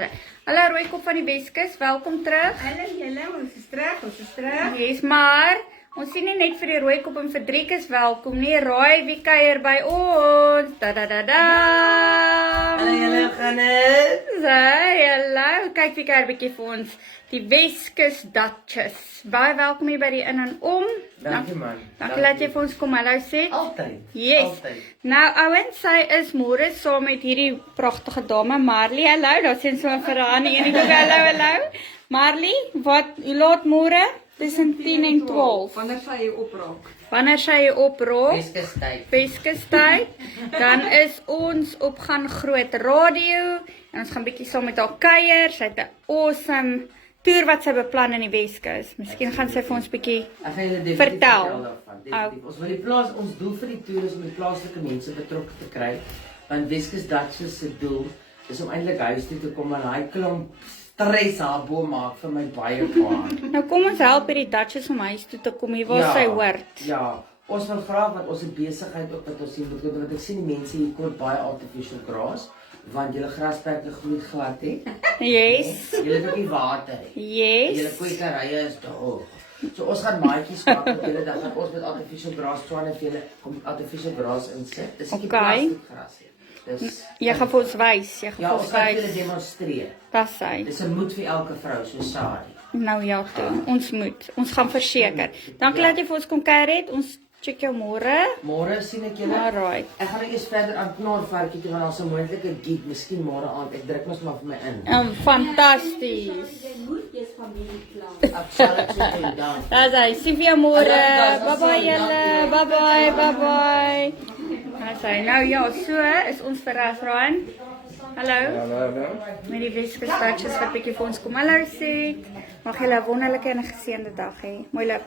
Hallo Rooikop van die Weskus, welkom terug. Hallo julle, ons is terug. Yes, maar ons sien nie net vir die Rooikop en vir Driek is welkom nie. Raai wie kuier by ons. Da da da da. Hallo julle, gaan dit? Hallo, kyk wie kuier bietjie vir ons. Die Weskus Duchess. Baie welkom hier by die In en Om. Dankie man. Dankie dat jy vir ons kom hallo sê. Altyd. Yes. Altyd. Nou ouens, sy is môre saam met hierdie pragtige dame Marley. Hallo, daar sien so 'n verhaal en ek ook hallo. Marley, hoe laat môre? Tussen 10 en 12. Wanneer sy jy opraak? Wanneer sy jy opraak? Weskustyd. Dan is ons op gaan groot radio en ons gaan bietjie saam met haar kuier. Sy het 'n awesome toer wat sy beplan in die Weskus. Miskien gaan sy vir ons bietjie Ek gaan julle definitief vertel. Daarvan. Definitief. Ons wil die plaas, ons doel vir die toer is om die plaaslike mense betrokke te kry. Want Weskus Duchess se doel is om eintlik huis toe te kom en daai klomp stres haar bo maak vir my baie kwaad. Nou kom ons help hierdie Duchess om huis toe te kom hier waar sy hoort. Ja, ons wil graag wat ons 'n besigheid ook wat ons sien betref, want ek sien die mense hier koop baie artificial grass, want julle grasperke groei glad hè. Yes. Julle het ook nie water hè. Yes. Julle kwekerye is droog. So ons gaan maatjies maak met julle, dan gaan ons met artificial grass staan en vir julle kom artificial grass insit. Dis nie plastic gras nie. Dis Jy gaan vir ons wys, jy gaan ja, vir ons ons gaan julle wys. demonstreer. Dis hy. Dis 'n moed vir elke vrou so Sari. Nou ja, toe. Ons moet. Ons gaan verseker. Dankie dat jy vir ons kom kuier het. Ons check jou môre. Môre sien ek julle. Alright. Ek gaan eers verder aan knorvarkie toe want daar's 'n moontlike gig, miskien môre aand. Ek druk mos maar vir my in. Fantasties. Ek sal dit sê dan. Dis hy. Sien vir jou môre. Hallo, Bye bye julle. Bye bye. Dis hy. Nou ja, so is ons verras Ryan. Hallo. Met die Weskus Duchess wat bietjie vir ons kom hallo sê. Mag julle 'n wonderlike en 'n geseënde dag hê. Mooi loop.